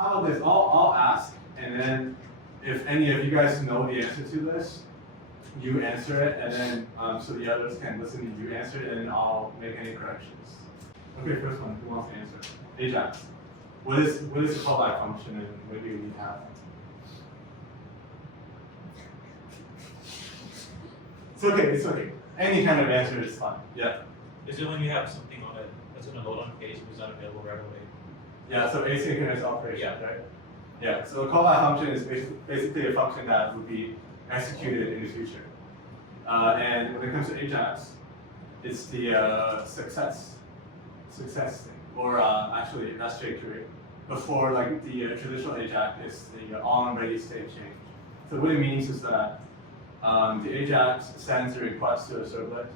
how about this? I'll ask, and then if any of you guys know the answer to this, you answer it, and then so the others can listen to you answer it, and then I'll make any corrections. Okay, first one. Who wants to answer? Ajax. What is the callback function, and what do we have? It's okay. It's okay. Any kind of answer is fine. Yeah. Is it when you have something on it that's going to load on page but is not available right away? Yeah. So asynchronous operation, Yeah. right? Yeah. So a callback function is basically a function that would be executed in the future. And when it comes to Ajax, it's the success thing, or actually that's jQuery. Before, like the traditional Ajax is the on ready state change. So what it means is that the Ajax sends a request to a servlet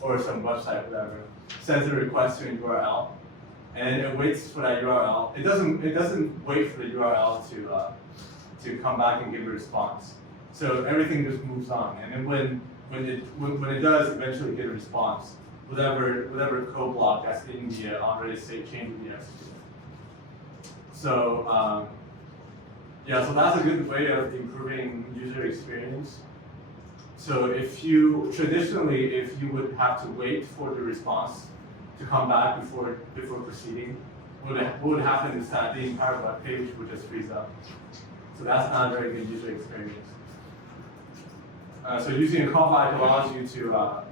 or some website, whatever, sends a request to a URL, and it waits for that URL. It doesn't wait for the URL to come back and give a response. So everything just moves on, and then when it does eventually get a response, whatever code block that's in the on-ready state change will be executed. So yeah, so that's a good way of improving user experience. So if you would have to wait for the response to come back before proceeding, what would happen is that the entire web page would just freeze up. So that's not a very good user experience. So using a callback allows you to,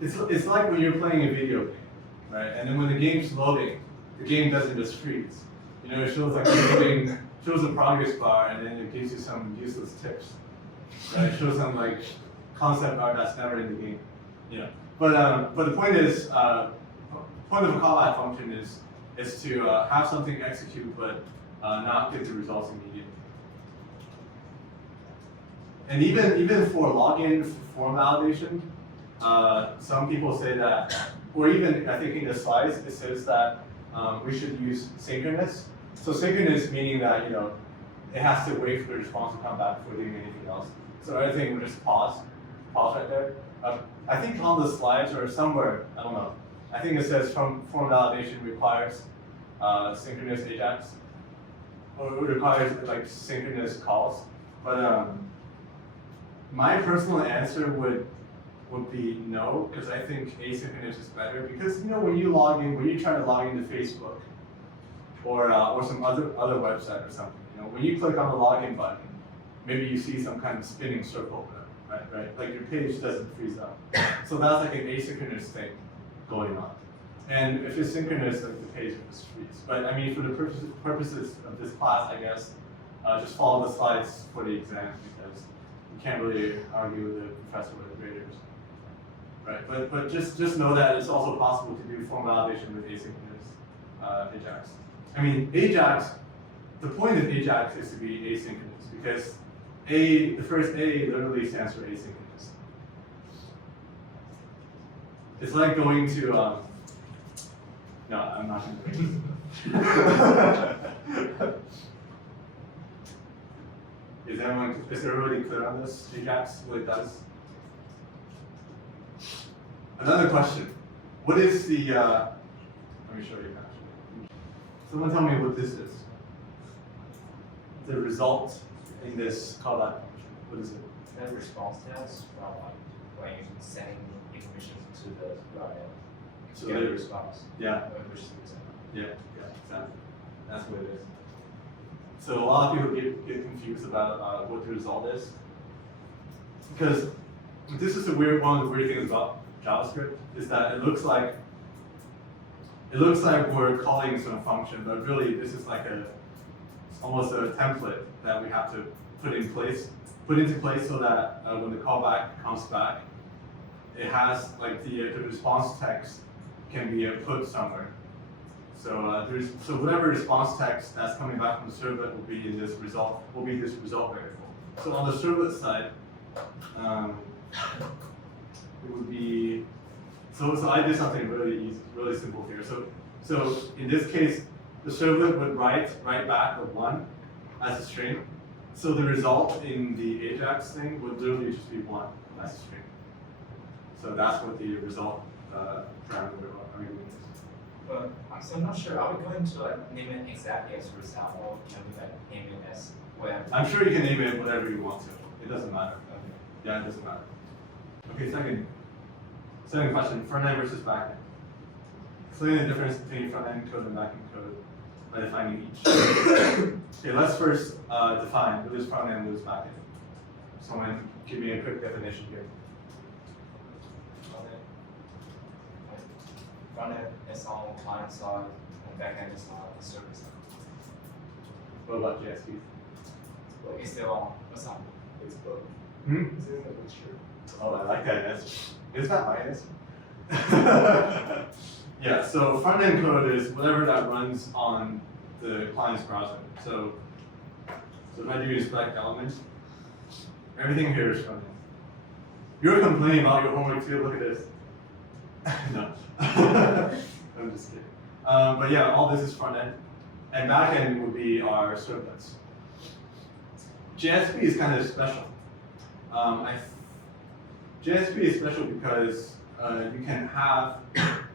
it's like when you're playing a video game, right? And then when the game's loading, the game doesn't just freeze. You know, it shows like loading, shows a progress bar, and then it gives you some useless tips. Right? It shows some like concept art that's never in the game. Yeah. But the point is, point of a callback function is to have something execute, but not get the results immediately. And even for login form validation, some people say that, or even I think in the slides it says that we should use synchronous. So synchronous meaning that it has to wait for the response to come back before doing anything else. So everything will just pause right there. I think on the slides or somewhere, I don't know. I think it says form validation requires synchronous Ajax, or it requires like synchronous calls. But my personal answer would be no, because I think asynchronous is better. Because when you log in, when you try to log into Facebook or some other website or something, when you click on the login button, maybe you see some kind of spinning circle, right? Like your page doesn't freeze up. So that's like an asynchronous thing going on. And if it's synchronous, like the page will just freeze. But I mean, for the purposes of this class, I guess, just follow the slides for the exam, because you can't really argue with the professor or the graders, right? But just know that it's also possible to do form validation with asynchronous Ajax. I mean, Ajax. The point of Ajax is to be asynchronous, because the first A literally stands for asynchronous. It's like going to, no, I'm not going to Is everybody clear on this, Ajax, what it does? Another question. What is the, let me show you actually. Someone tell me what this is. The result in this callback function. What is it? The response test from when you sending information to the URL. So get the a response. Yeah. Which is the result. Yeah, exactly. That's what it is. So a lot of people get confused about what the result is, because this is one of the weird things about JavaScript is that it looks like we're calling some function, but really this is like almost a template that we have to put into place so that when the callback comes back, it has like the response text can be put somewhere. So so whatever response text that's coming back from the servlet will be this result variable. So on the servlet side, it would be so I did something really easy, really simple here. So in this case, the servlet would write back a 1 as a string. So the result in the Ajax thing would literally just be 1 as a string. So that's what the result parameter argument is. But I'm still not sure. Are we going to like name it exactly as result, or can we like name it as whatever? I'm sure you can name it whatever you want to. It doesn't matter. Okay. Yeah, it doesn't matter. Okay, second question, front end versus back end. Explain the difference between front end code and back end code by defining each. Okay, let's first define what is front end, what is back end. Someone give me a quick definition here. Front end is on client side, and back end is on the server side. What about JSP? Well, it's still on the side. It's both. Hmm? It's in the mixture. Oh, I like that answer. Is that my answer? Yeah, so front end code is whatever that runs on the client's browser. So if I do inspect elements, everything here is front end. You're complaining about your homework too, look at this. No. I'm just kidding. But yeah, all this is front end. And back end would be our servlets. JSP is kind of special. JSP is special because you can have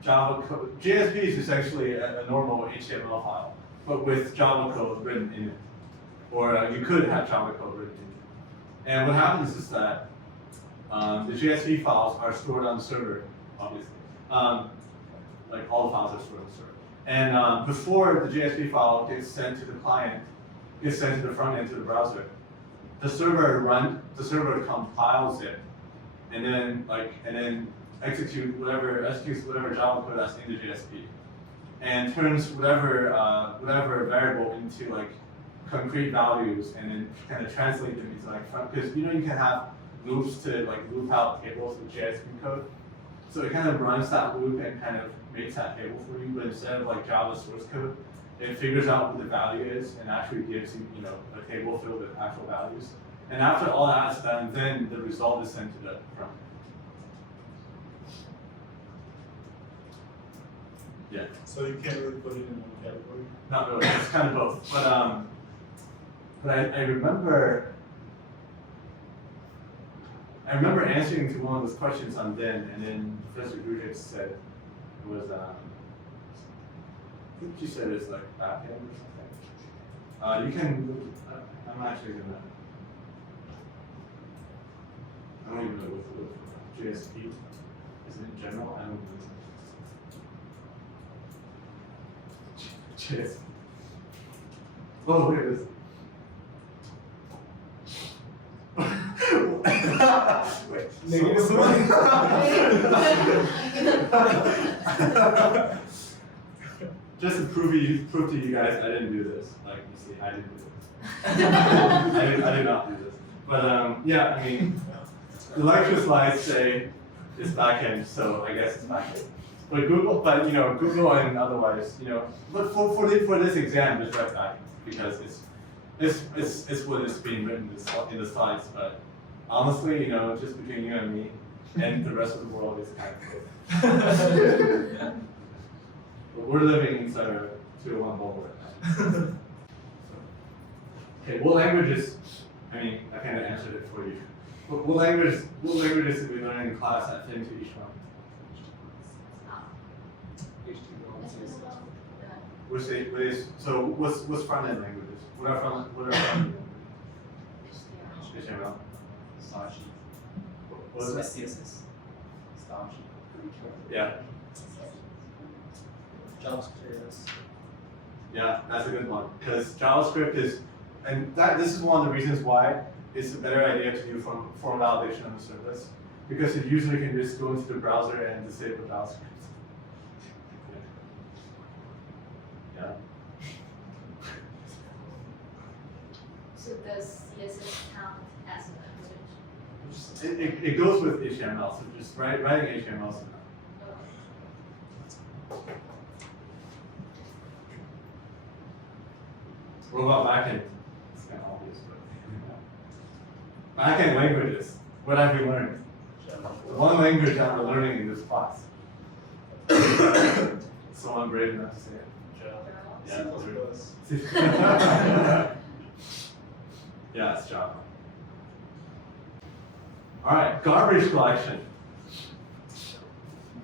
Java code. JSP is essentially a normal HTML file, but with Java code written in it. Or you could have Java code written in it. And what happens is that the JSP files are stored on the server, obviously. Like all the files are stored on the server. And before the JSP file gets sent to the client, gets sent to the front end to the browser, the server compiles it, and then executes whatever Java code that's in the JSP, and turns whatever variable into like concrete values, and then kind of translate them into like front. Because you can have loops to like loop out tables with JSP code, so it kind of runs that loop and kind of makes that table for you. But instead of like Java source code, it figures out what the value is and actually gives you a table filled with actual values. And after all that's done, then the result is sent to the front. Yeah. So you can't really put it in one category. Not really. It's kind of both. But I remember answering to one of those questions on then, and then Professor Grujic said it was I think she said it's like back end or something. You can look. I'm actually gonna. I don't even know what JSP is in general. I don't know. JSP. Oh, look at this. Wait. Negative one. Just to prove to you guys, I didn't do this. Like you see, I didn't do this. I did not do this. But yeah, I mean, the lecture slides say it's backend, so I guess it's backend. But Google and otherwise, but for this exam, just write backend because it's what is being written in the slides. But honestly, just between you and me and the rest of the world is kind of cool. But we're living inside a 201 bubble right now. Okay, what languages? I mean, I kind of answered it for you. What languages did we learn in class that fit into each one? So what's front end languages? What are front end languages? HTML. Starchy. What is that? CSS. Starchy. Yeah. JavaScript. Yeah, that's a good one. Because JavaScript is, and this is one of the reasons why it's a better idea to do form validation on the service. Because it usually can just go into the browser and disable JavaScript. Yeah. So does CSS count as a language? It goes with HTML, so just writing HTML is enough. What about backend? It's kind of obvious, but backend languages. What have we learned? One language that we're learning in this class. Someone brave enough to say it. Yeah, yeah, it's Java. All right, garbage collection.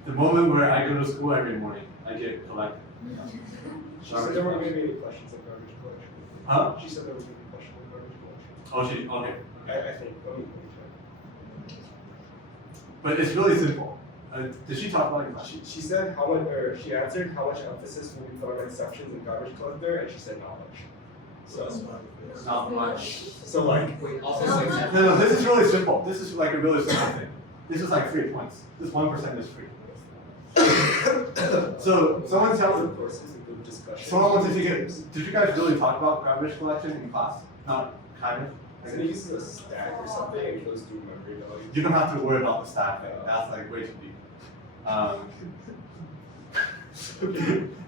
The moment where I go to school every morning. I get collected. She said there weren't gonna be any questions on garbage collection. Huh? She said there was gonna be questions on garbage collection. Oh, okay. I think, let me check. But it's really simple. Did she talk about it? She said how much, or she answered how much emphasis will be put on exceptions in garbage collector, and she said not much. So, Not much. so like, Wait, also No, exception. No, this is really simple. This is like a really simple thing. This is like 3 points. This 1% is free. So someone tells of course, is a good discussion. someone wants to take it. Did you guys really talk about garbage collection in class? Not kind of. Isn't it using a stack or something and it goes through memory value? You don't have to worry about the stack thing. That's like way too deep.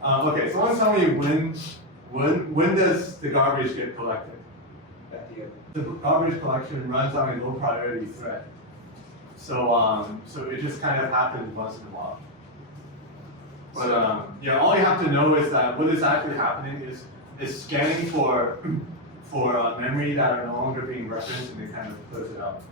Okay, someone tell me when does the garbage get collected? At the end. The garbage collection runs on a low priority thread. So it just kind of happens once in a while. But yeah, all you have to know is that what is actually happening is scanning for memory that are no longer being referenced, and it kind of close it out.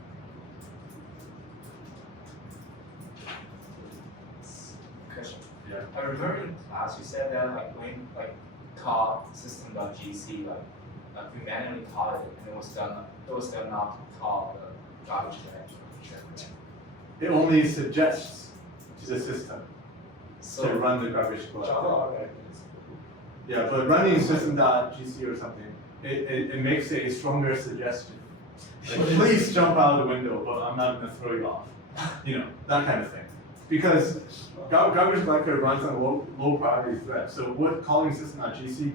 Question. Yeah. I remember in class you said that like when like call system.gc like we manually called it and it was done not to call the garbage collection. It only suggests to the system to So run the garbage collector. Java automatically is. Yeah, but running system.gc or something, it makes a stronger suggestion. Like, please jump out of the window, but I'm not gonna throw you off. You know, that kind of thing. Because garbage collector runs on a low priority thread. So what calling system.gc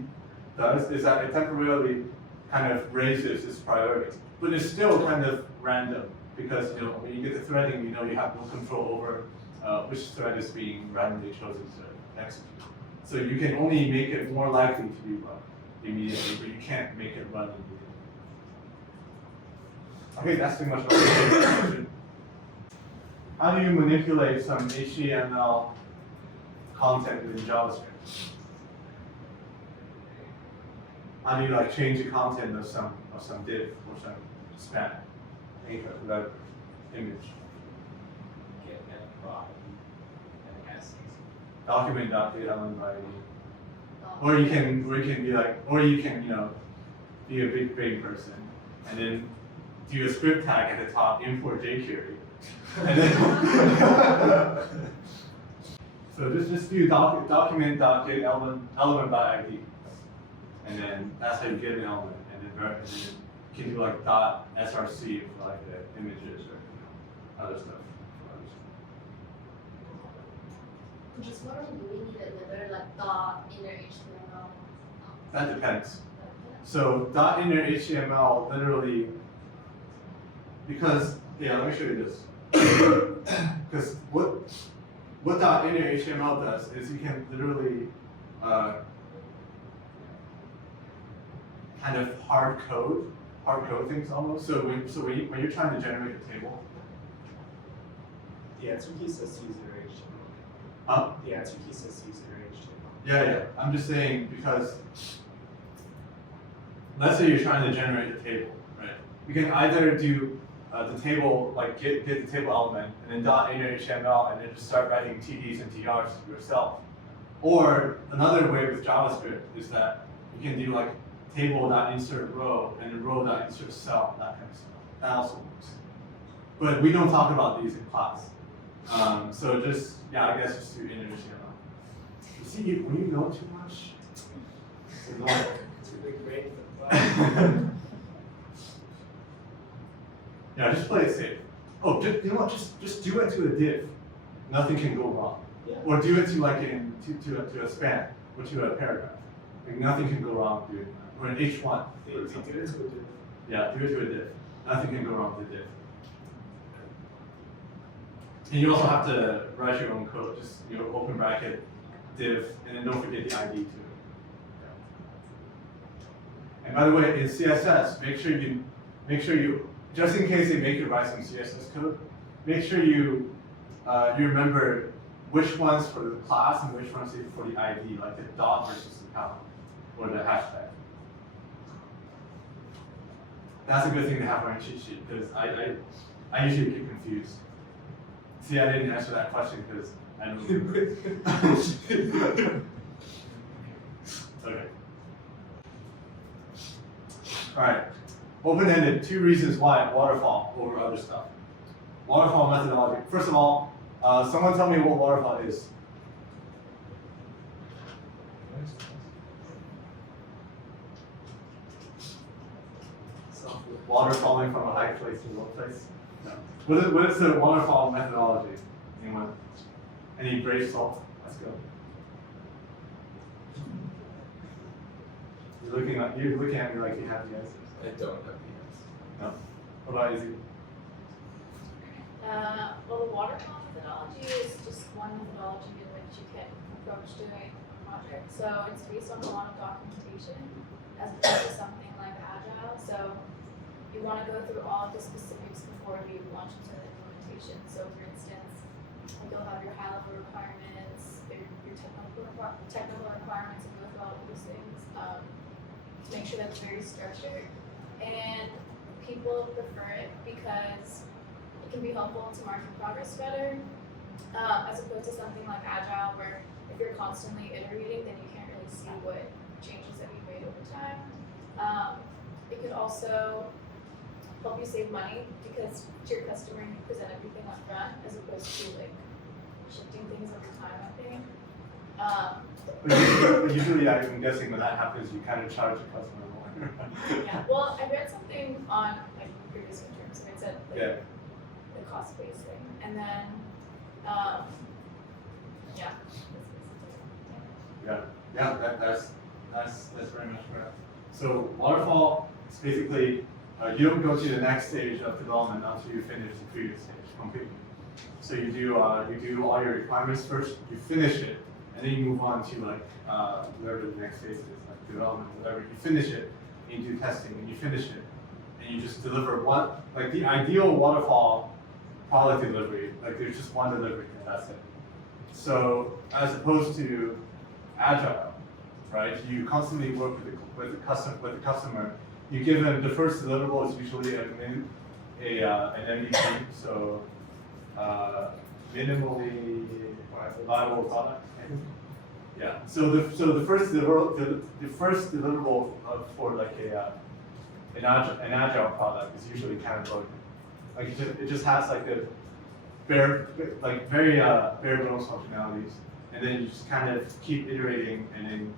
does is that it temporarily kind of raises its priority. But it's still kind of random because you know when you get the threading, you know you have no control over which thread is being randomly chosen to execute. So you can only make it more likely to be run immediately, but you can't make it run immediately. Okay, that's pretty much all the question. How do you manipulate some HTML content in JavaScript? How do you like change the content of some div or some span, anchor, whatever, image? get that by and asking. Document.get by or you can be like, or you can, you know, be a big brain person and then do a script tag at the top, import jQuery. And then so just do document.get element by ID. And then that's how you get an element. And then you can do like .src for like the images or other stuff. Just wondering, do we need another like dot inner HTML? That depends. So .inner HTML literally, because, yeah, let me show you this. Because what .inner HTML does is you can literally kind of hard code things almost. So when you're trying to generate a table, The answer key says user HTML. The answer key says user HTML. yeah, I'm just saying because let's say you're trying to generate a table, right? You can either do the table, like get the table element and then .inner HTML and then just start writing TDs and TRs yourself. Or another way with JavaScript is that you can do like table.insert row and then row.insert cell, that kind of stuff. That also works. But we don't talk about these in class. So just, yeah, I guess just do inner HTML. You see, when you know too much, it's annoying. Too big brain for the class. Yeah, just play it safe. Oh, you know what? Just do it to a div. Nothing can go wrong. Yeah. Or do it to like to a span or to a paragraph. Like nothing can go wrong doing that. Or an H1. They did it to a div. Yeah, do it to a div. Nothing can go wrong with a div. And you also have to write your own code. Just open bracket div, and then don't forget the ID too. And by the way, in CSS, make sure you just in case they make you write some CSS code, make sure you remember which ones for the class and which ones for the ID, like the dot versus the comma or the hashtag. That's a good thing to have on your cheat sheet because I usually get confused. See, I didn't answer that question because I don't remember. Okay. All right. Open-ended. 2 reasons why waterfall over other stuff. Waterfall methodology. First of all, someone tell me what waterfall is. Water falling from a high place to a low place. No. What is the waterfall methodology? Anyone? Any brave soul? Let's go. You're looking at me like you have the answers. I don't have the answer. No. What about Izzy? Well, the waterfall methodology is just one methodology in which you can approach doing a project. So it's based on a lot of documentation as opposed to something like Agile. So you want to go through all of the specifics before you launch into the implementation. So for instance, you'll have your high-level requirements, your technical requirements, and go through all of those things to make sure that it's very structured. And people prefer it because it can be helpful to mark your progress better, as opposed to something like Agile, where if you're constantly iterating, then you can't really see what changes that you've made over time. It could also help you save money because to your customer you present everything up front as opposed to like shifting things over time, I think. But usually, I'm guessing when that happens, you kind of charge the customer more. Yeah. Well, I read something on like previous midterms, and it said like Yeah. the cost-based thing, and then yeah. Yeah, that's very much correct. So waterfall is basically you don't go to the next stage of development until you finish the previous stage completely. So you do all your requirements first, you finish it, and then you move on to like whatever the next phase is, like development, whatever. You finish it, and you do testing, and you finish it, and you just deliver one. Like the ideal waterfall product delivery, like there's just one delivery, and that's it. So as opposed to Agile, right? You constantly work with the customer. You give them the first deliverable is usually an MVP, so minimally viable product. I think. Yeah. So the first deliverable for like an agile product is usually kind of broken. Like it just has like a very bare bones functionalities, and then you just kind of keep iterating and then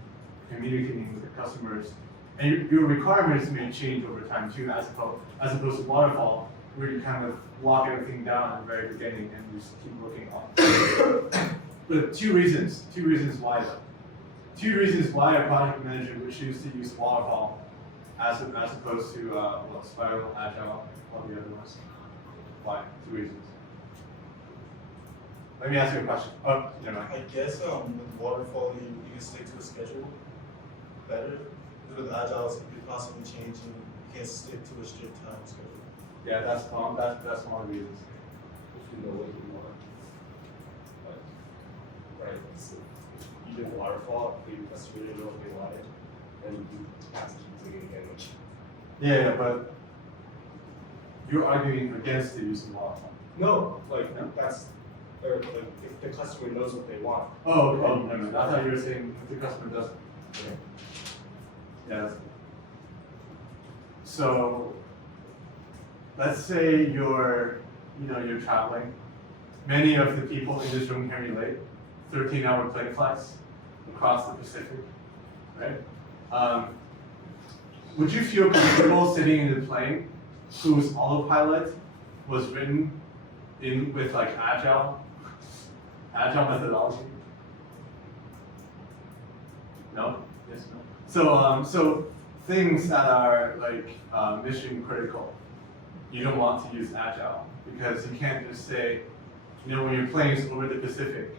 communicating with the customers. And your requirements may change over time too, as opposed to waterfall, where you kind of lock everything down at the very beginning and you just keep working on. But two reasons why though. 2 reasons why a product manager would choose to use waterfall as opposed to spiral, agile, or the other ones. Why? 2 reasons. Let me ask you a question. Oh, never mind. I guess with waterfall you can stick to a schedule better. With agile you're constantly changing, you can't stick to a strict time schedule. Yeah, that's one of the reasons. If you know what you want. But, right, so even waterfall, if your customer didn't know what they wanted, then you have to keep doing it again. Yeah, but you're arguing against the use of waterfall. No, like No? that's, or like if the customer knows what they want. Oh, no. I thought you were saying if the customer doesn't. Okay. Yeah. So let's say you're traveling. Many of the people in this room can relate. 13-hour plane flights across the Pacific, right? Would you feel comfortable sitting in the plane whose autopilot was written with like agile methodology? No? Yes, no. So things that are like mission critical, you don't want to use agile because you can't just say, when your plane's over the Pacific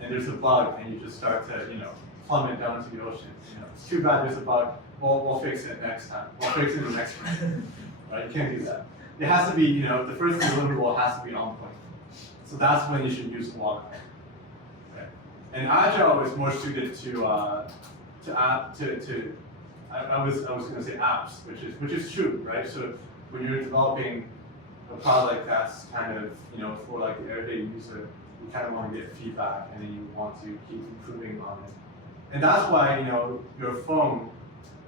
and there's a bug and you just start to, plummet down to the ocean. It's too bad there's a bug. We'll fix it next time. We'll fix it the next time. Right? You can't do that. It has to be, the first deliverable has to be on point. So that's when you should use waterfall. Okay. And agile is more suited to I was going to say apps, which is true, right? So when you're developing a product that's kind of for like the everyday user, you kind of want to get feedback, and then you want to keep improving on it. And that's why, you know, your phone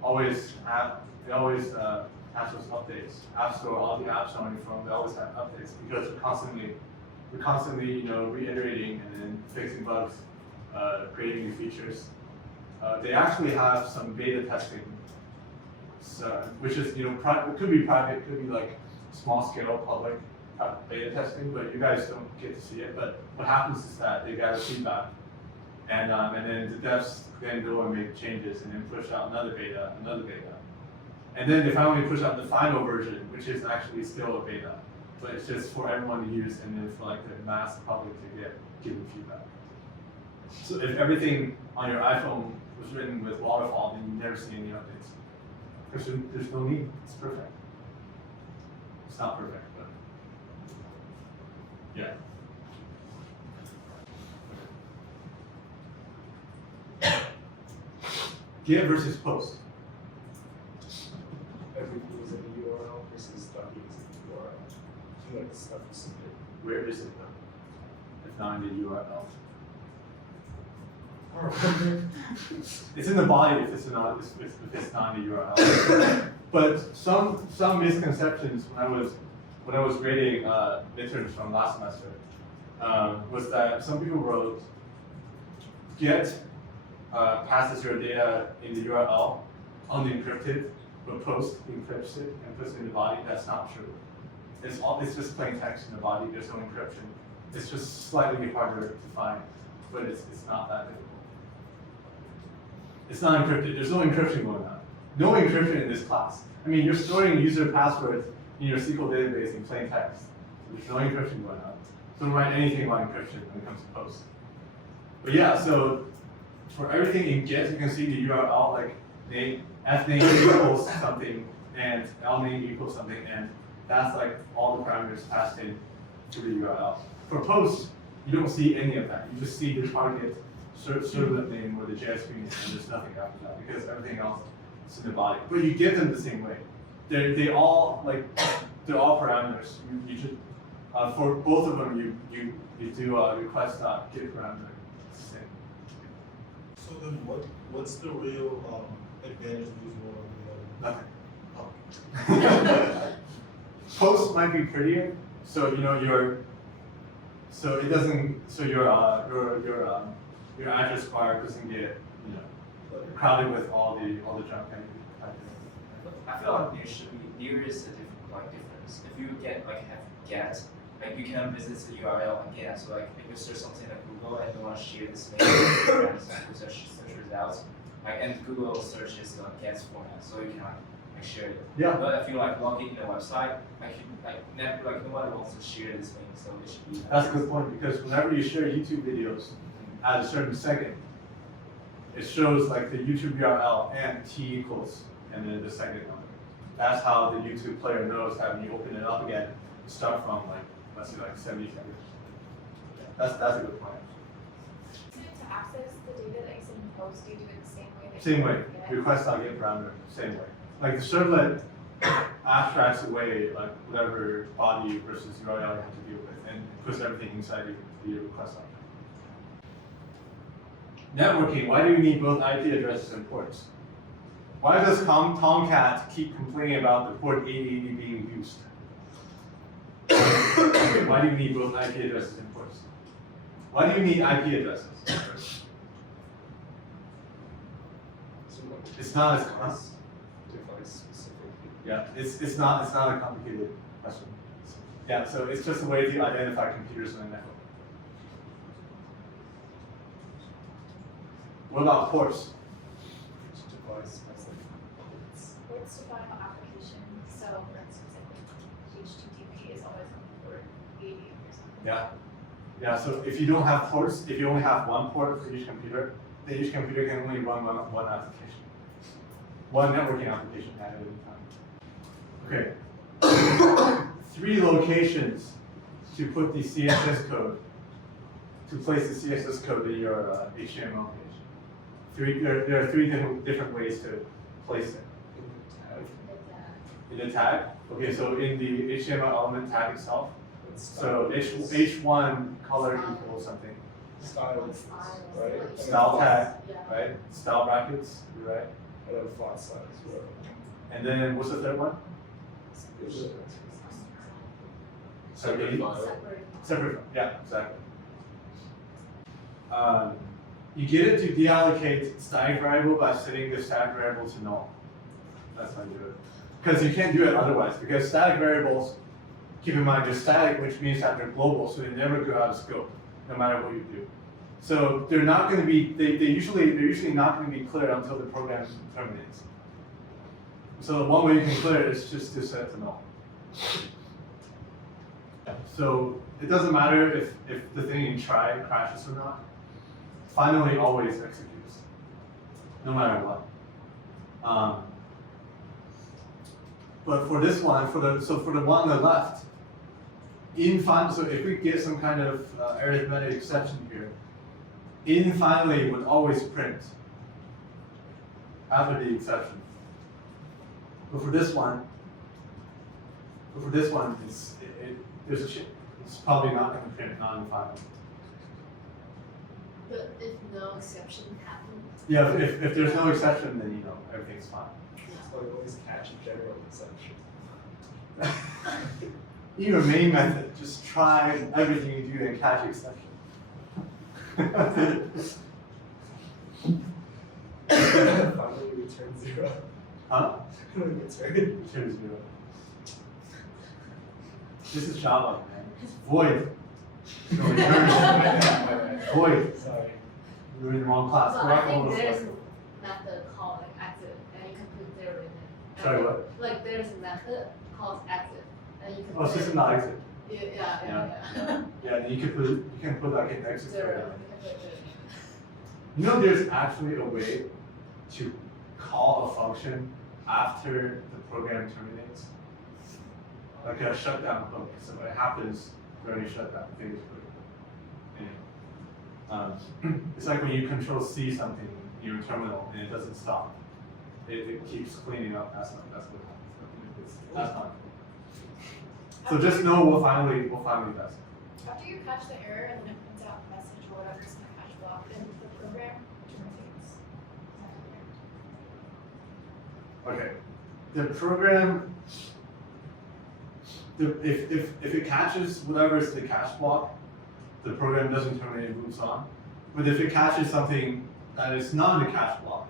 always has those updates. App Store, all the apps on your phone, they always have updates because we're constantly, you know, reiterating and then fixing bugs, creating new features. They actually have some beta testing, so, which is, you know, it could be private, it could be like small scale public beta testing, but you guys don't get to see it. But what happens is that they gather feedback, and then the devs then go and make changes and then push out another beta, and then they finally push out the final version, which is actually still a beta, but it's just for everyone to use and then for like the mass public to get given feedback. So if everything on your iPhone was written with waterfall, then you never see any updates. There's no need. It's perfect. It's not perfect, but yeah. Get versus post. Everything is in the URL versus documents in the URL. You like the stuff you submit. Where is it though? It's not in the URL. It's in the body if it's not in the URL. But some misconceptions when I was grading midterms from last semester was that some people wrote get passes your data in the URL unencrypted, but post encrypts it and puts it in the body. That's not true. It's just plain text in the body. There's no encryption. It's just slightly harder to find, but it's not that difficult. It's not encrypted. There's no encryption going on. No encryption in this class. I mean, you're storing user passwords in your SQL database in plain text. There's no encryption going on. So don't write anything about encryption when it comes to post. But yeah, so for everything in Get, you can see the URL like fname equals something and lname equals something, and that's like all the parameters passed in to the URL. For post, you don't see any of that. You just see the target servlet name or the JS screen, and there's nothing after that because everything else is in the body. But you get them the same way. They're all parameters. You should for both of them you do request.get parameter. It's the same. So then what's the real advantage of using one or the other? Nothing. Post might be prettier, so you know your address bar doesn't get crowded with all the junk and I feel like there is a difference. If you have get, like you can visit the URL again. So like if you search something at Google and you want to share this link with your friends and search results, and Google searches the get format, so you can share it. Yeah. But if you log in the website, nobody wants to share this link, so it should be. That's a good point, because whenever you share YouTube videos at a certain second, it shows like the YouTube URL and t equals and then the second number. That's how the YouTube player knows that when you open it up again, start from let's say 70 seconds. That's a good point. To access the data that you send in post, do you do it the same way? Same way. Request.get parameter, same way. Like the servlet abstracts away like whatever body versus URL you have to deal with and puts everything inside the request object. Networking, why do you need both IP addresses and ports? Why does Tomcat keep complaining about the port 8080 being used? Why do you need both IP addresses and ports? Why do you need IP addresses? It's not as device specifically. yeah, it's not a complicated question. Yeah, so it's just a way to identify computers in a network. What about ports? Each device has Ports define an application. So for instance, I think HTTP is always on port 80 or something. Yeah. Yeah, so if you don't have ports, if you only have one port for each computer, then each computer can only run one application. One networking application at any time. Okay. 3 locations to put the CSS code, to place the CSS code in your HTML page. There are 3 different ways to place it. In the tag? Okay, so in the HTML element tag itself, So h1 color equals something. Style, right? And then Style font- tag, Yeah. right? Style brackets, you're right? And then font size, whatever. And then what's the third one? Separate file. Separate. Separate, yeah, exactly. You get it to deallocate static variable by setting the static variable to null. That's how you do it. Because you can't do it otherwise, because static variables, keep in mind, they're static, which means that they're global, so they never go out of scope, no matter what you do. So they're not going to be, they're usually not going to be cleared until the program terminates. So the one way you can clear it is just to set it to null. So it doesn't matter if the thing you try crashes or not. Finally, always executes, no matter what. But for this one, for the one on the left, so if we get some kind of arithmetic exception here, in finally would always print after the exception. But for this one, there's a shit. It's probably not going to print not in finally. But if no exception happens, Yeah, if there's no exception, then you know everything's fine. So we always catch a general exception. In your main method, just try everything you do and catch exception. Finally, we return 0. Huh? We return. Return 0. This is Java, man. Void. No, return. Void. Sorry. You're in the wrong class. but We're I not think almost there's like- a method called like active, and you can put 0 in it. Sorry, what? Like there's a method called active, and you can Oh, put system not exit. yeah. Yeah, then you can put like an exit. 0. code in You it. can put 0. You know, there's actually a way to call a function after the program terminates, like a shutdown hook. So it happens during shutdown phase. Anyway, it's like when you Control C something in your terminal and it doesn't stop. It keeps cleaning up. That's what happens. That's not cool. So just know we'll finally does. After you catch the error and then it prints out a message or whatever is in the catch block, then the program terminates. Okay, the program, if it catches whatever is the catch block, the program doesn't terminate, it moves on. But if it catches something that is not in the catch block,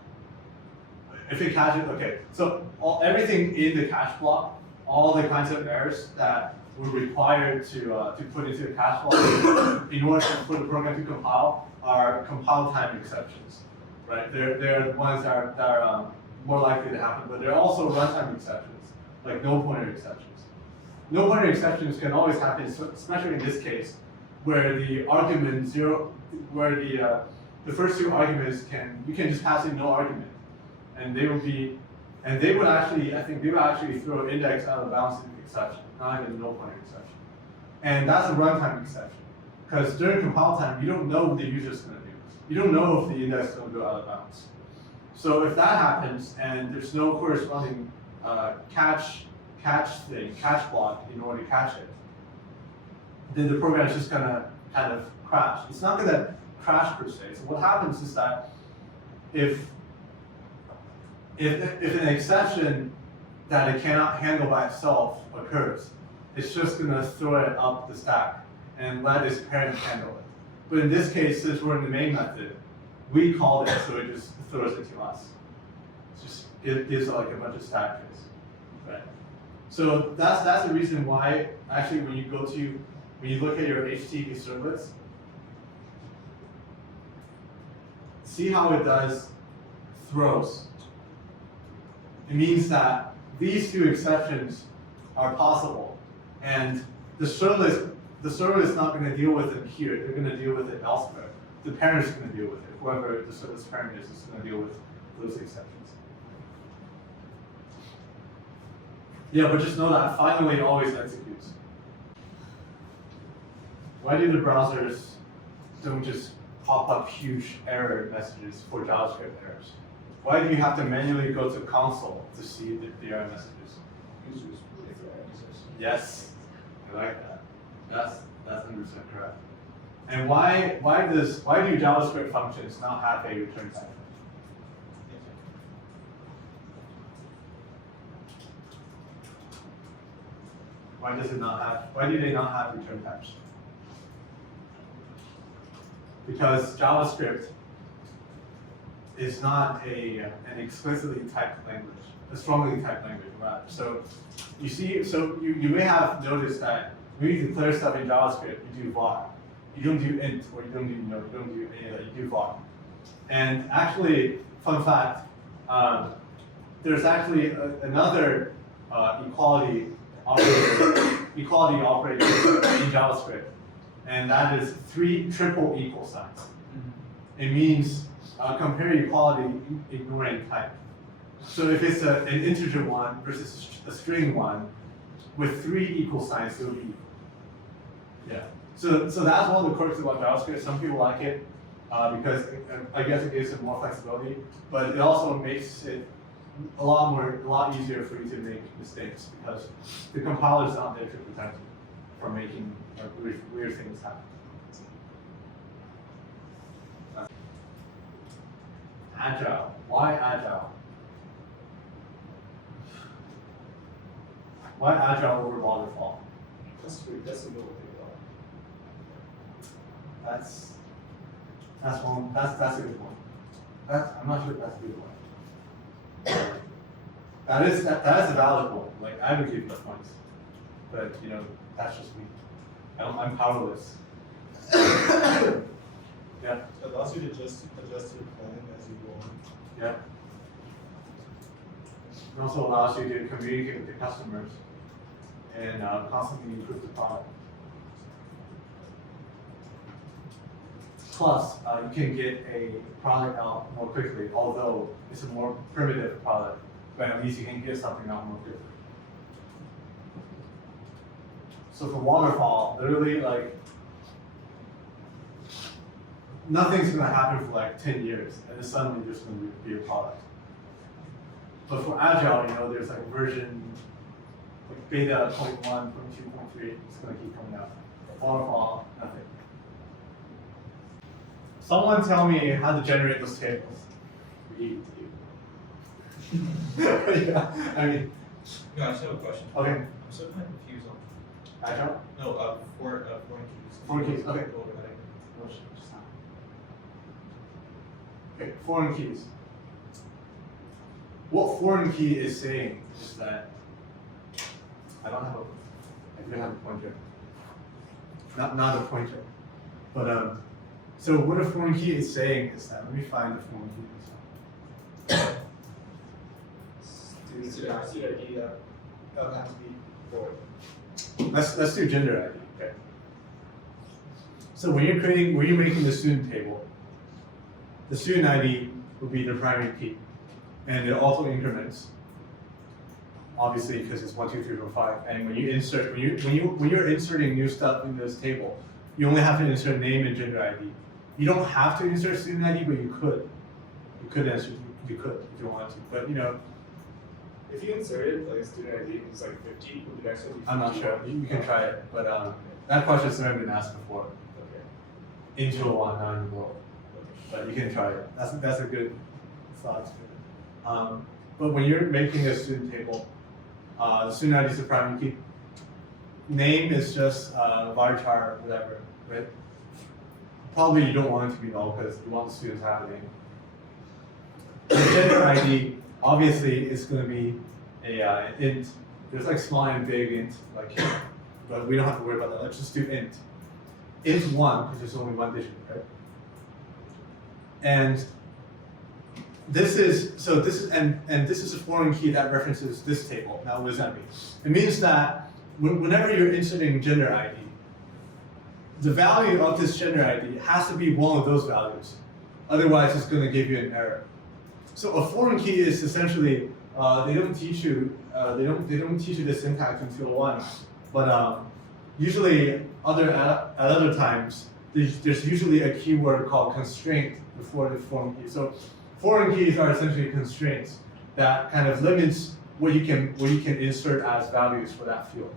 if it catches, okay, so everything in the catch block, all the kinds of errors that we're required to put into the catch block in order for the program to compile are compile time exceptions, right? They're the ones that are more likely to happen, but there are also runtime exceptions, like no pointer exceptions. No pointer exceptions can always happen, especially in this case, where the argument where the first two arguments you can just pass in no argument, and they would actually, I think they would actually throw index out of bounds exception, not even no pointer exception. And that's a runtime exception, because during compile time, you don't know what the user's going to do. You don't know if the index is going to go out of bounds. So if that happens and there's no corresponding catch block in order to catch it, then the program is just going to kind of crash. It's not going to crash per se. So what happens is that if an exception that it cannot handle by itself occurs, it's just going to throw it up the stack and let its parent handle it. But in this case, since we're in the main method, we called it, so it just throws it to us. It gives like a bunch of stack trays, right? So that's the reason why actually when you look at your HTTP servlets, see how it does throws. It means that these two exceptions are possible, and the servlet is not going to deal with them here. They're going to deal with it elsewhere. The parent is going to deal with it. Whoever the servlet's parent is going to deal with those exceptions. Yeah, but just know that finally it always executes. Why do the browsers don't just pop up huge error messages for JavaScript errors? Why do you have to manually go to console to see the error messages? Users, if they're users. Yes, I like that. That's 100% correct. And why do JavaScript functions not have a return type? Why do they not have return types? Because JavaScript is not an explicitly typed language, a strongly typed language, rather. So you may have noticed that when you declare stuff in JavaScript, you do var. You don't do int, or you don't do any of that, you do var. And actually, fun fact, there's actually another equality operator in JavaScript, and that is 3 triple equal signs. It means compare equality ignoring type. So if it's an integer one versus a string one, with 3 equal signs, it'll be equal. Yeah. So that's one of the quirks about JavaScript. Some people like it because I guess it gives it more flexibility, but it also makes it a lot easier for you to make mistakes because the compiler is not there to protect you from making weird things happen. Agile. Why agile? Why agile over waterfall? That's a little thing about it. That's a good one. I'm not sure if that's a good one. That is a valid one. Like I would give you points, but that's just me. I'm powerless. Yeah. It allows you to adjust your plan as you go on. Yeah. It also allows you to communicate with the customers and constantly improve the product. Plus, you can get a product out more quickly, although it's a more primitive product, but at least you can get something out more quickly. So for waterfall, literally like nothing's gonna happen for like 10 years, and then suddenly there's gonna be a product. But for agile, there's like version, like beta 0.1, 0.2, 0.3, it's gonna keep coming out. Waterfall, nothing. Someone tell me how to generate those tables. Yeah, I mean. No, I just have a question. Okay. I'm still kind of confused on. Agile? No, foreign keys. Foreign keys, okay. Okay, foreign keys. What foreign key is saying is that I do have a pointer. Not a pointer. But so what a foreign key is saying is that, let me find the foreign key. Student ID that doesn't have to be forward. Let's do gender ID. Okay. So when you're making the student table, the student ID will be the primary key, and it auto increments. Obviously, because it's 1, 2, 3, 4, 5. And when you're inserting new stuff in this table, you only have to insert name and gender ID. You don't have to insert student ID, but you could. You could insert. You could if you want to. But If you inserted like a student ID and it's like 50, would the next one be 50? I'm not sure. You can try it, but that question's never been asked before. Okay. Into a one, not in the world. But you can try it. That's a good thought experiment. But when you're making a student table, the student ID is the primary key. Name is just varchar, whatever, right? Probably you don't want it to be null because you want the students to have a name. The gender ID obviously is going to be an int. There's like small and big int, but we don't have to worry about that. Let's just do int. Int 1 because there's only one digit, right? And this is a foreign key that references this table. Now, what does that mean? It means that whenever you're inserting gender ID, the value of this gender ID has to be one of those values. Otherwise, it's going to give you an error. So a foreign key is essentially they don't teach you the syntax until 1, but usually at other times there's usually a keyword called constraint before the foreign key. So foreign keys are essentially constraints that kind of limits what you can insert as values for that field.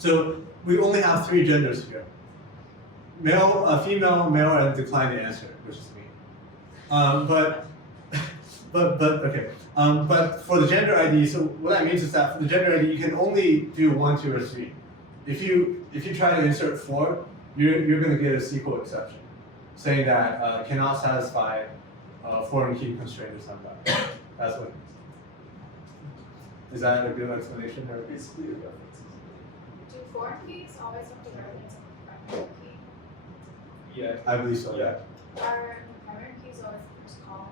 So we only have 3 genders here. Male, female, male, and decline the answer, which is me. But okay. But for the gender ID, so what that means is that for the gender ID, you can only do 1, 2, or 3. If you try to insert 4, you're going to get a SQL exception, saying that cannot satisfy foreign key constraint or something. That's what it means. Is that a good explanation? Or Basically, your references. Do foreign keys always have to reference a primary key? Yeah. I believe so. Yeah. Are the primary keys always the first column?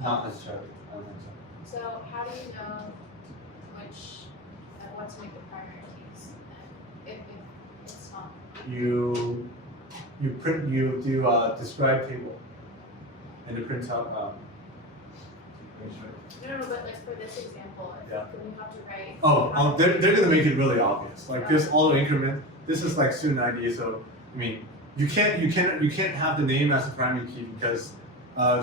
Not necessarily. I don't think so. So how do you know what to make the primary keys? And if it's not? You do a describe table, and it prints out. No, but like for this example, if Yeah. then you have to write. They're gonna make it really obvious. Like this auto increment. This is like student ID. So I mean, you can't have the name as a primary key because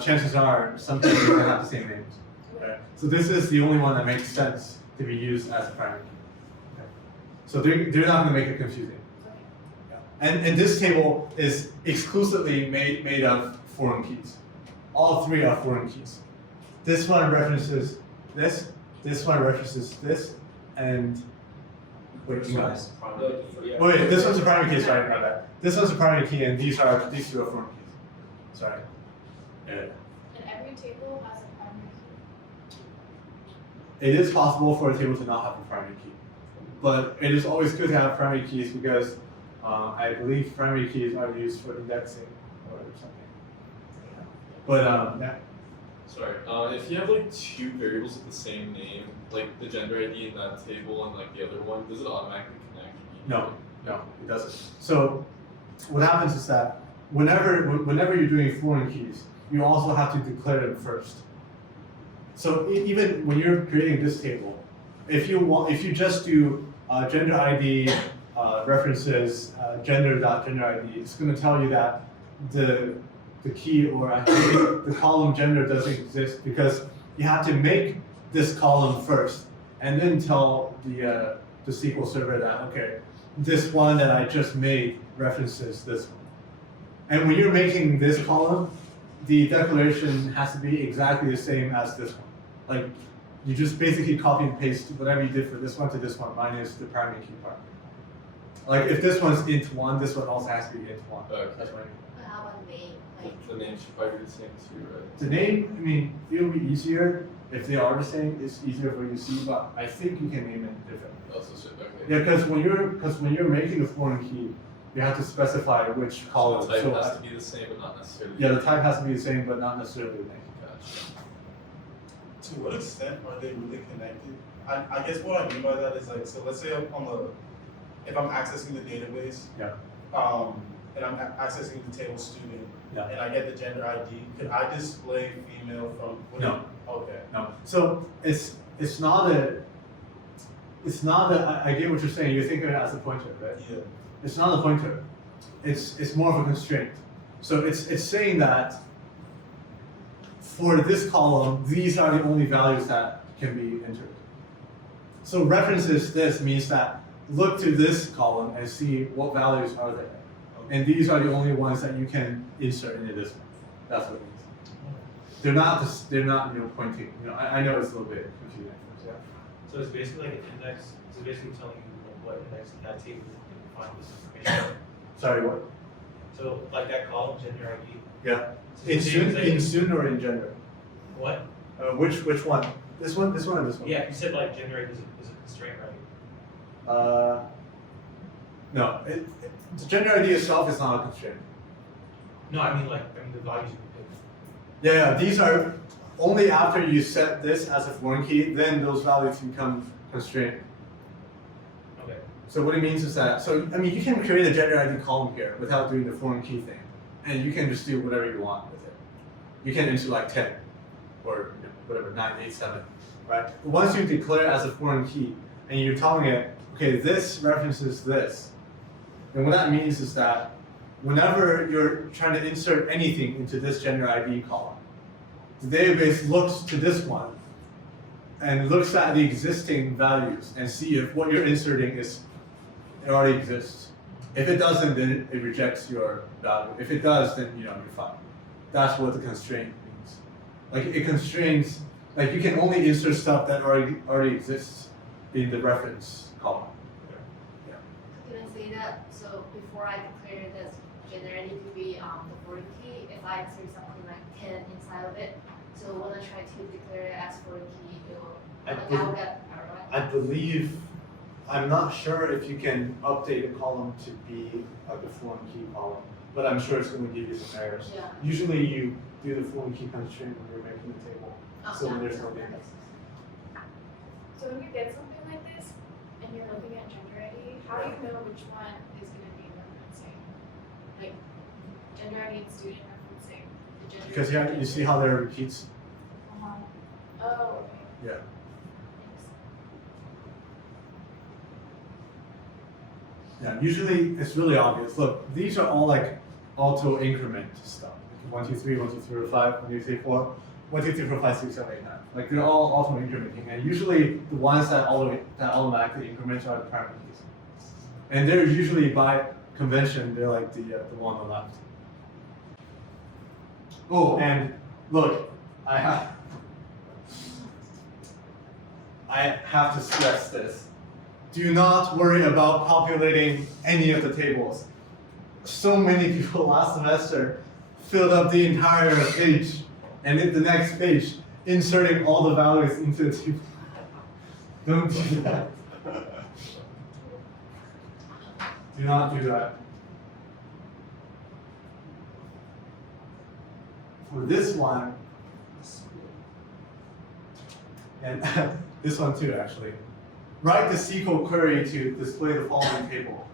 chances are some people are gonna have the same names. Right? So this is the only one that makes sense to be used as a primary key. Okay. So they're not gonna make it confusing. Okay. And this table is exclusively made of foreign keys. All 3 are foreign keys. This one references this one references this, and wait, This one is probably. oh wait, this one's a primary key, sorry about that. This one's a primary key, and these 2 are foreign keys. Sorry. Yeah. And every table has a primary key. It is possible for a table to not have a primary key, but it is always good to have primary keys because I believe primary keys are used for indexing or something. But yeah. Sorry, if you have like 2 variables with the same name, like the gender ID in that table and like the other one, does it automatically connect? No, it doesn't. So what happens is that whenever you're doing foreign keys, you also have to declare them first. So even when you're creating this table, if you just do gender ID references gender.gender ID, it's going to tell you that the key or actually the column gender doesn't exist because you have to make this column first and then tell the SQL server that okay, this one that I just made references this one. And when you're making this column, the declaration has to be exactly the same as this one. Like you just basically copy and paste whatever you did for this one to this one minus the primary key part. Like if this one's int1, this one also has to be int1. Okay. That's what I mean. But how about name? Like, The name should probably be the same too, right? The name, I mean, it'll be easier if they are the same. It's easier for you to see, but I think you can name it different. Also, okay. Yeah, because when you're making a foreign key, you have to specify which column. The type So, has to be the same, but not necessarily. yeah, the type has to be the same, but not necessarily the name. Gotcha. To what extent are they really connected? I guess what I mean by that is like, so let's say if I'm accessing the database, Yeah. And I'm accessing the table student, Yeah. and I get the gender ID, could I display female from? No. Okay. No. So it's not a. I get what you're saying. You're thinking of it as a pointer, right? Yeah. It's not a pointer. It's more of a constraint. So it's saying that for this column, these are the only values that can be entered. So references this means that look to this column and see what values are there. And these are the only ones that you can insert into this one. That's what it means. They're not pointing. I know it's a little bit confusing. Yeah. So it's basically like an index. It's basically telling you what index in that table can find this information. Sorry, what? So like that column, gender ID. Yeah. So In the same student, thing- in student or in gender? What? Which one? This one, or this one? Yeah, you said like gender ID is a constraint, right? No. The gender ID itself is not a constraint. No, I mean the values you can pick. Yeah, these are only after you set this as a foreign key, then those values become constrained. Okay. So what it means is that, you can create a gender ID column here without doing the foreign key thing, and you can just do whatever you want with it. You can enter like 10 or whatever 9, 8, 7, right? But once you declare as a foreign key and you're telling it, okay, this references this, then what that means is that whenever you're trying to insert anything into this gender ID column, the database looks to this one and looks at the existing values and see if what you're inserting it already exists. If it doesn't, then it rejects your value. If it does, then you're fine. That's what the constraint means. Like it constrains, like you can only insert stuff that already exists in the reference column. Can I say that? So before I declare this generally could be the foreign key, if I insert something like 10 inside of it, so when I try to declare it as foreign key, it will, I like, bel- I will get error, right? I believe, I'm not sure if you can update a column to be like a foreign key column, but I'm sure it's going to give you some errors. Yeah. Usually you do the foreign key constraint when you're making the table, so yeah. there's no data. So when you get something like this and you're looking at gender ID, how do you know which one is going to be referencing? Like gender ID and student referencing the gender. Because you see how there are repeats. Oh, okay. Yeah. Yeah, usually it's really obvious. Look, these are all like auto increment stuff. 1, 2, 3, 1, 2, 3, 4, 5, 1, 2, 3, 4, 1, 2, 3, 4, 5, 6, 7, 8, 9. Like they're all auto incrementing, and usually the ones that automatically increment are the primary keys. And they're usually by convention, they're like the one on the left. Oh, and look, I have to stress this. Do not worry about populating any of the tables. So many people last semester filled up the entire page, and in the next page, inserting all the values into the table. Don't do that. Do not do that. For this one, and this one too actually, write the SQL query to display the following table.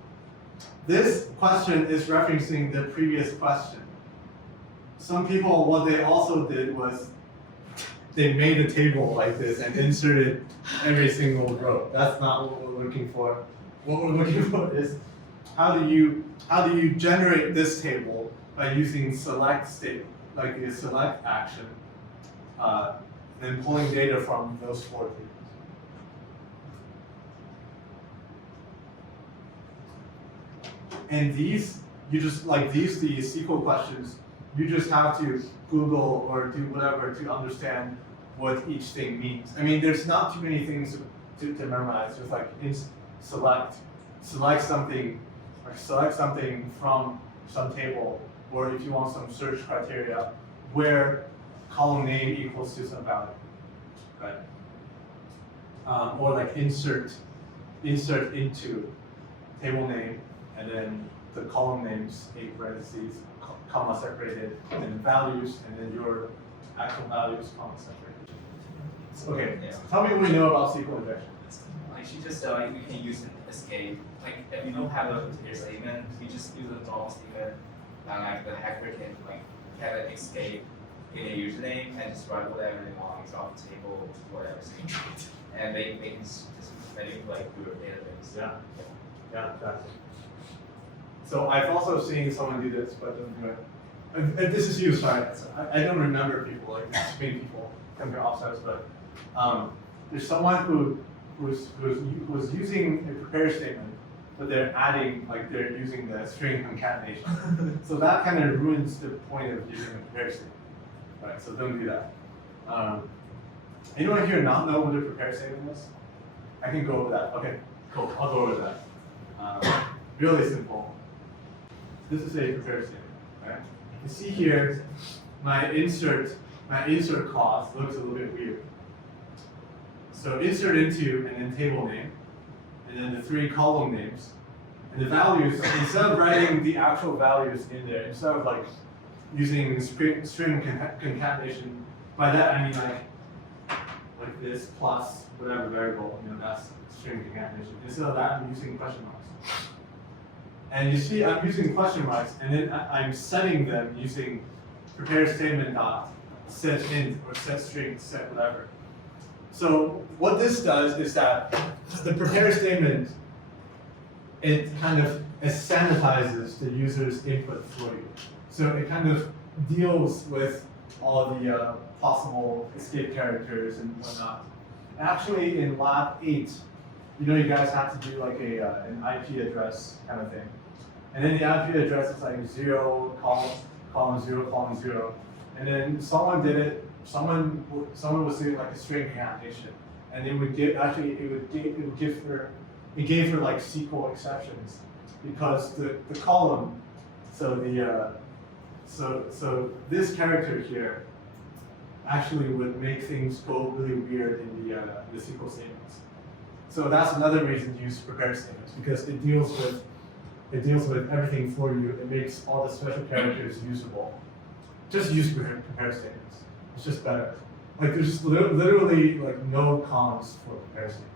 This question is referencing the previous question. Some people, what they also did was they made a table like this and inserted every single row. That's not what we're looking for. What we're looking for is how do you generate this table by using select state, like the select action, then pulling data from those 4 tables. And these, you just like the SQL questions, you just have to Google or do whatever to understand what each thing means. I mean, there's not too many things to memorize. Just like select something from some table, or if you want some search criteria, where column name equals to some value, right? Or like insert into table name, and then the column names, 8 parentheses, comma separated, and then values, and then your actual values, comma separated. Okay, Yeah. tell me what you know about SQL injection. Like she just you can use an escape. Like if you don't have a particular statement, you just use a normal statement. And like the hacker can like have an escape in a username and just write whatever they want, it's off the table, whatever. And they can just manipulate your database. Yeah, exactly. So I've also seen someone do this, but don't do it. And this is you, sorry. I don't remember people, like too many people come here offsets, but there's someone who's using a prepare statement, but they're adding, like they're using the string concatenation. So that kind of ruins the point of using a prepare statement. Right, so don't do that. Anyone here not know what a prepare statement is? I can go over that. Okay, cool, I'll go over that. Really simple. This is a prepare statement, right? You see here, my insert clause looks a little bit weird. So insert into and then table name, and then the 3 column names, and the values. Instead of writing the actual values in there, instead of like using string concatenation, by that I mean like this plus whatever variable, that's string concatenation. Instead of that, I'm using question marks. And you see, I'm using question marks, and then I'm setting them using prepare statement dot set int or set string, set whatever. So what this does is that the prepare statement, it kind of sanitizes the user's input for you. So it kind of deals with all the possible escape characters and whatnot. actually in lab 8, you guys have to do like an IP address kind of thing. And then the IP address is like 0, column 0, column 0. And then someone did it, someone was doing like a string annotation. And it would give, actually, it gave her like SQL exceptions because the column, so this character here actually would make things go really weird in the SQL statements. So that's another reason to use prepared statements, because it deals with everything for you. It makes all the special characters usable. Just use prepared statements. It's just better. Like there's literally like no cons for prepared statements.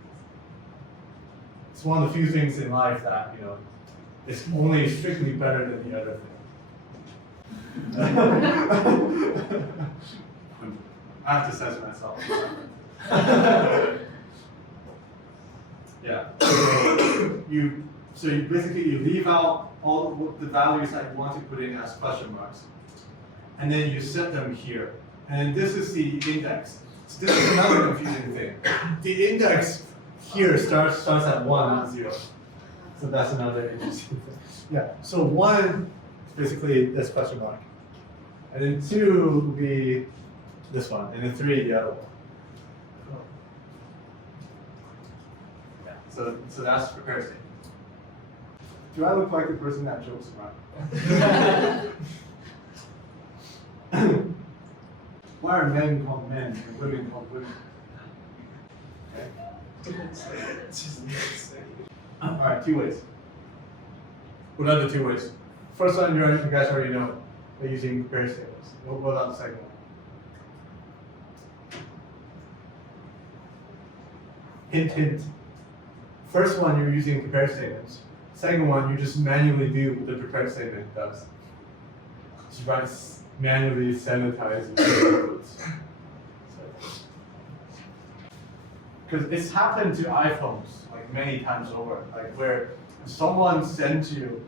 It's one of the few things in life that it's only strictly better than the other thing. I have to censor myself. Yeah. So you basically leave out all the values that you want to put in as question marks, and then you set them here. And this is the index. So this is another confusing thing. The index here starts at 1, not 0. So that's another interesting thing. Yeah. So 1 is basically this question mark, and then 2 would be this one, and then 3 the other one. Yeah. So that's prepared statement. Do I look like the person that jokes around? Why are men called men and women called women? Okay. All right, 2 ways. What are the 2 ways? First one, you guys already know. They're using prepared statements. What about the second one? Hint, hint. First one, you're using prepared statements. Second one, you just manually do what the prepared statement does. Just manually sanitize because it's happened to iPhones like many times over, like where someone sends you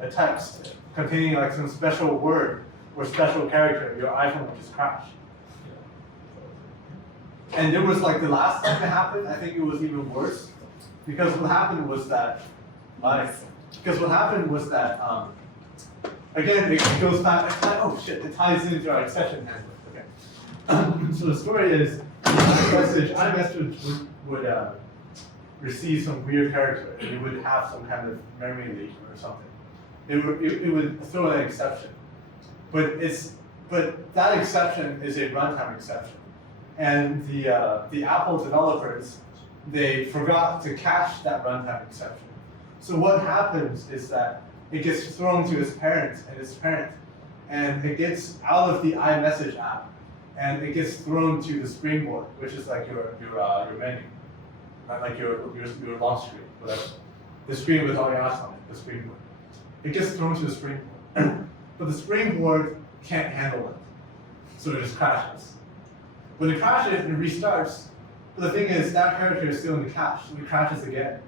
a text containing like some special word or special character, your iPhone will just crash. And there was like the last time it happened, I think it was even worse, because what happened was that again, it goes back, oh shit, it ties into our exception handler. Okay. So the story is, iMessage would receive some weird character, and it would have some kind of memory leak or something. It would throw an exception. But that exception is a runtime exception. And the Apple developers, they forgot to cache that runtime exception. So what happens is that it gets thrown to its parent, and it gets out of the iMessage app, and it gets thrown to the Springboard, which is like your menu, not like your launch screen, whatever. The screen with all your apps on it, the Springboard. It gets thrown to the Springboard, but the Springboard can't handle it, so it just crashes. When it crashes, it restarts. But the thing is, that character is still in the cache, so it crashes again,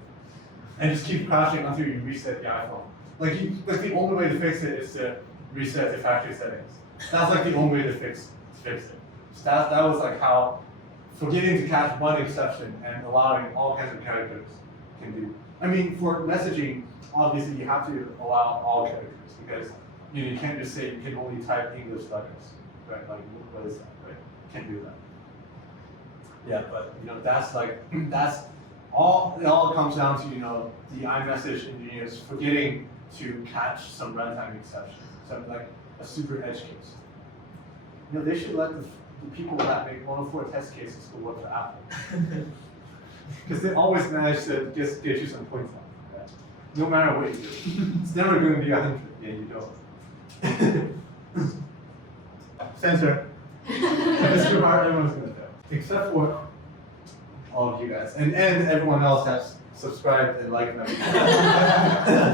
and just keeps crashing until you reset the iPhone. Like the only way to fix it is to reset the factory settings. That's like the only way to fix it. So that was like how forgetting to catch one exception and allowing all kinds of characters can do. I mean, for messaging, obviously you have to allow all characters because you can't just say you can only type English letters, right? Like what is that, right? Can't do that. Yeah, but that's all. It all comes down to the iMessage engineers forgetting to catch some runtime exceptions, so like a super edge case. They should let the people that make 104 test cases go work for Apple, because they always manage to just get you some points on it, right? No matter what you do. It's never going to be 100. Yeah, you don't. Censor. If it's too hard, everyone's going to fail, except for all of you guys, and everyone else has subscribed and liked them.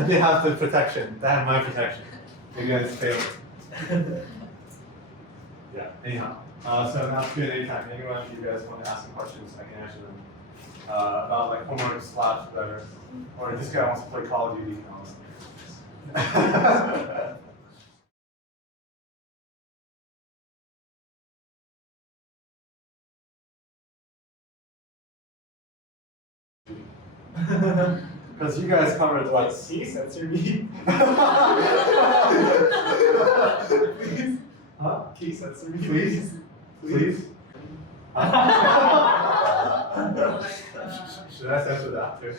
They have the protection. They have my protection. You guys failed. Yeah. Anyhow, so now Q&A time. Anyone of you guys want to ask some questions, I can answer them about like homework / whatever, or this guy wants to play Call of Duty. Because you guys covered Like, what? see, censor me. Please. Huh? Can you censor me? Please? Please? Should I censor that too?